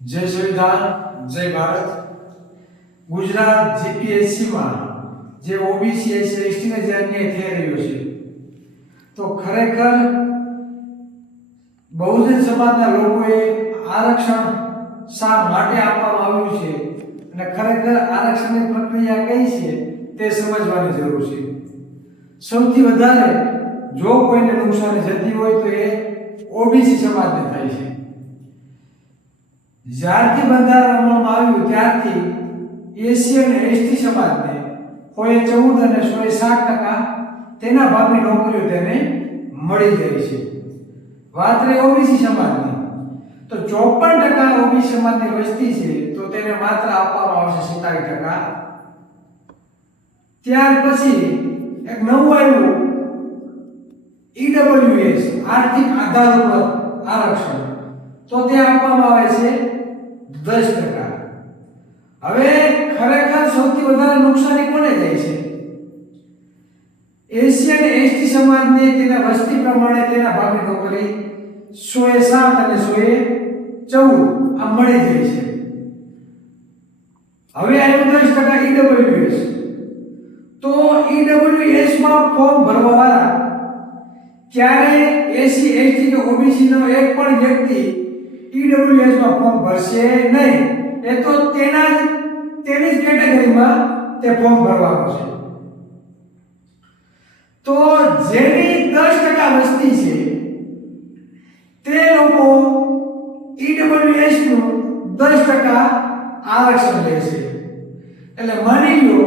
જય સંવિધાન જય ભારત. ગુજરાત જીપીએસસીમાં જે ઓબીસી છે એસટીને જે અન્યાય થઈ રહ્યો છે, તો ખરેખર બહુજન સમાજના લોકોએ આરક્ષણ શા માટે આપવામાં આવ્યું છે અને ખરેખર આરક્ષણની પ્રક્રિયા કઈ છે તે સમજવાની જરૂર છે. સૌથી વધારે જો કોઈને નુકસાની જતી હોય તો એ ઓબીસી સમાજને થાય છે. જ્યારથી બંધારણ અમલમાં આવ્યું, ત્યારથી એસી અને એસટી સમાજને હોય ચૌદ અને સોએ સાત ટકા તેના ભાગની નોકરીઓ તેને મળી જાય છે. વાત રહી ઓબીસી સમાજની, તો ચોપન ટકા ઓબીસી સમાજની વસ્તી છે, તો તેને માત્ર આપવામાં આવશે સિત્તાવીસ ટકા. ત્યાર પછી એક નવું આવ્યું ઈડબ્લ્યુએસ આર્થિક આધાર ઉપર આરક્ષણ. તો તે આપવામાં આવે છે દસ ટકા. હવે ખરેખર સૌથી વધારે નુકસાની કોને જાય છે? એસી અને એસટી સમાજને તેના વસ્તી પ્રમાણે તેના ભાગની નોકરી સોએ સાત અને સોએ ચૌદ આ મળી જાય છે. હવે આવ્યું દસ ટકા ઈડબ્લ્યુએસ. તો ઈડબ્લ્યુએસમાં ફોર્મ ભરવા વાળા ક્યારે એસી, એસટી કે ઓબીસી નો એક પણ વ્યક્તિ ઈડબ્લ્યુએસમાં ફોર્મ ભરશે નહીં. એ તો તેના જ તેની જ કેટેગરીમાં તે ફોર્મ ભરવાનું છે. તો જેની દસ ટકા વસ્તી છે, તે લોકો ઈડબ્લ્યુએસનું દસ ટકા આરક્ષણ લેશે એટલે માની લો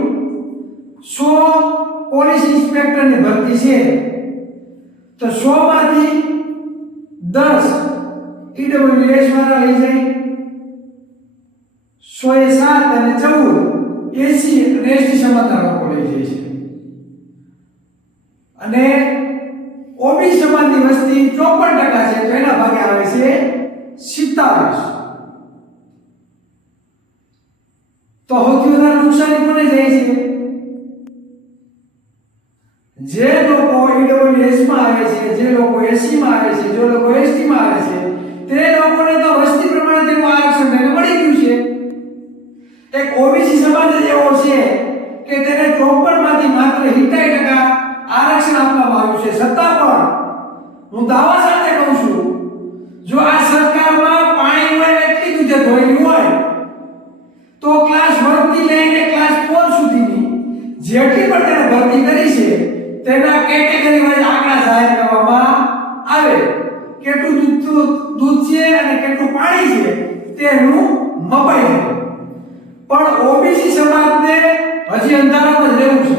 સો પોલીસ ઇન્સ્પેક્ટરની ભરતી છે, તો 100 માંથી દસ ઈડબ્લ્યુએસ વાળા લઈ જાય. સો એ સાત અને ચૌદ એસી અને એસટી સમાજના લોકો લઈ જાય છે. અને ઓબી સમાજની વસ્તી ચોપન ટકા છે, તો એના ભાગે આવે છે સિત્તાવીસ. તો સૌથી વધારે નુકસાન કોને જાય છે? જે લોકો ઈડબ્લ્યુએસમાં આવે છે, જે લોકો એસીમાં આવે છે, જે લોકો એસટી માં આવે છે તે લોકોને તો વસ્તી પ્રમાણે તેનું આરક્ષણ તેને મળી ગયું છે. એક ઓબીસી સમાજ જ એવો છે કે તેને 54 માંથી માત્ર 70 ટકા આરક્ષણ આપવામાં આવ્યું છે. છતાં પણ હું દાવા સાથે કહું છું, જો આ સરકારમાં પાણી હોય એટલી દૂધે ધોયેલી હોય તો ક્લાસ 1 લઈને ક્લાસ ફોર સુધીની જેટલી પણ તેને ભરતી કરી છે, તેના કેટેગરી વાઇઝ આંકડા જાહેર પાણી છે, તેનું મપાઈ છે. પણ ઓબીસી સમાજને હજી અંધારામાં જ રહેવું છે.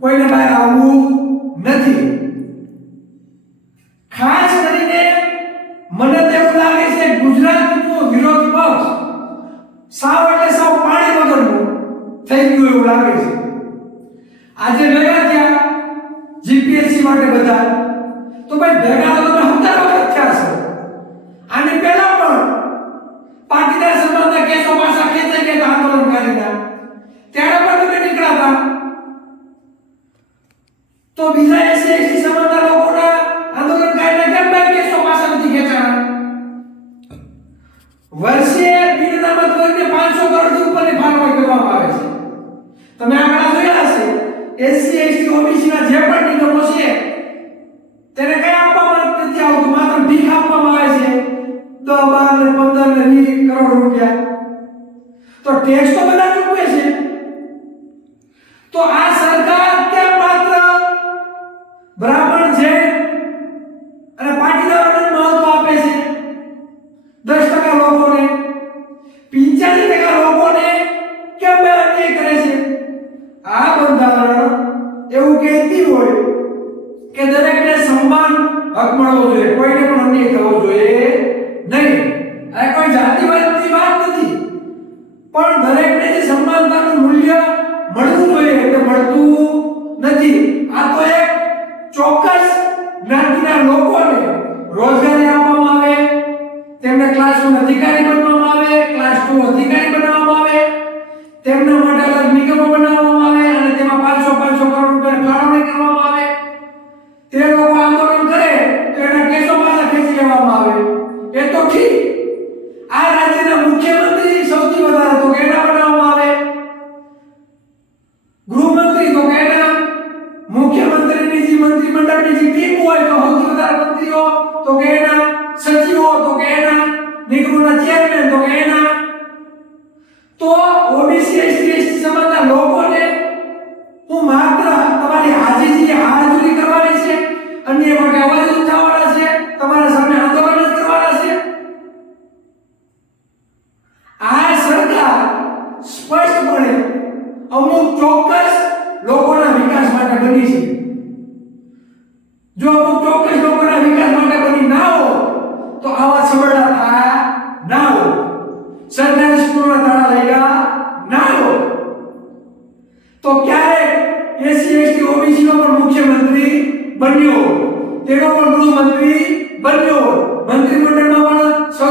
કોઈને બહાર આવવું નથી. ખાસ કરીને મને તો એવું લાગે છે ગુજરાતનો વિરોધ પક્ષ સાવ એટલે સાવ પાણી વગરનું થઈ ગયું એવું લાગે છે. આજે ભેગા થયા, જીપીએસસી માટે બધા. તો ભાઈ ભેગા બંધારણ એવું કહેતી હોય કે દરેકને સમાન હક મળવો જોઈએ. કોઈને પણ અન્યાય થવો જોઈએ નહીં. આ કોઈ જાતિવાદની વાત નથી. પણ દરેકને જે સમાનતાનું મૂલ્ય મળવું જોઈએ તે મળતું નથી. આ તો એક ચોક્કસ જ્ઞાતિના લોકોને રોજગારી આપવામાં આવે, તેમને ક્લાસ વન અધિકારી બનાવવામાં આવે ક્લાસ ટુ અધિકારી બનાવવામાં આવે, તેમના માટે અલગ નિગમો બનાવવામાં I'm we're going to power.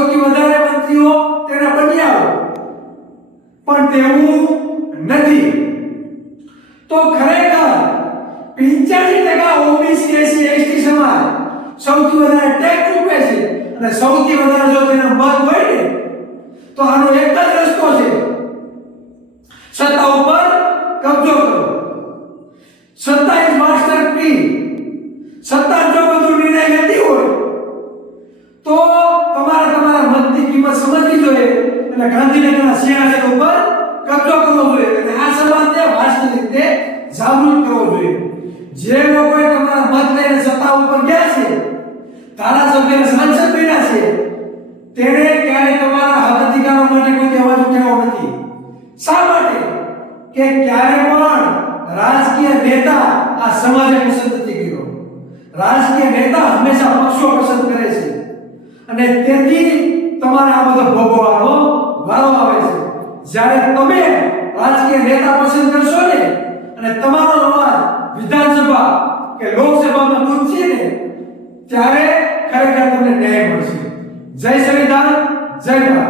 સૌથી વધારે મંત્રીઓ તેના બન્યા પણ તેવું નથી. તો ખરેખર પિંચ્યાસી ટકા ઓબીસી એસી એસટી સમાજ સૌથી વધારે ટેક્સ ચૂકવે છે. અને સૌથી વધારે જો તેના મત હોય ને, તો આનો એક જ રસ્તો છે. સત્તા ઉપર કબજો કરો. સત્તા ઇઝ માસ્ટર પી સત્તા એટલે ગાંધીનગરના સિંહાસન ઉપર કબજો કરવો જોઈએ. અને આ સમાજને વાસ્તવિક રીતે જાગૃત કરવો જોઈએ. જે લોકોએ તમારા મત લઈને સત્તા ઉપર ગયા છે ધારાસભ્ય અને સાંસદ બન્યા છે, તેણે ક્યારે તમારા હક અધિકારો માટે કોઈ અવાજ ઉઠાવ્યો નથી. શા માટે? કે ક્યારે પણ રાજકીય નેતા આ સમાજે પસંદ નથી કર્યો. રાજકીય નેતા હંમેશા પક્ષો પસંદ કરે છે. અને તેથી તમારે આ બધો ભોગવવાનો વારો આવે છે. જ્યારે તમે રાજકીય નેતા પસંદ કરશો ને, અને તમારો અવાજ વિધાનસભા કે લોકસભામાં પૂછશે ને, ત્યારે ખરેખર તમને ન્યાય મળશે. જય સંવિધાન, જય ભારત.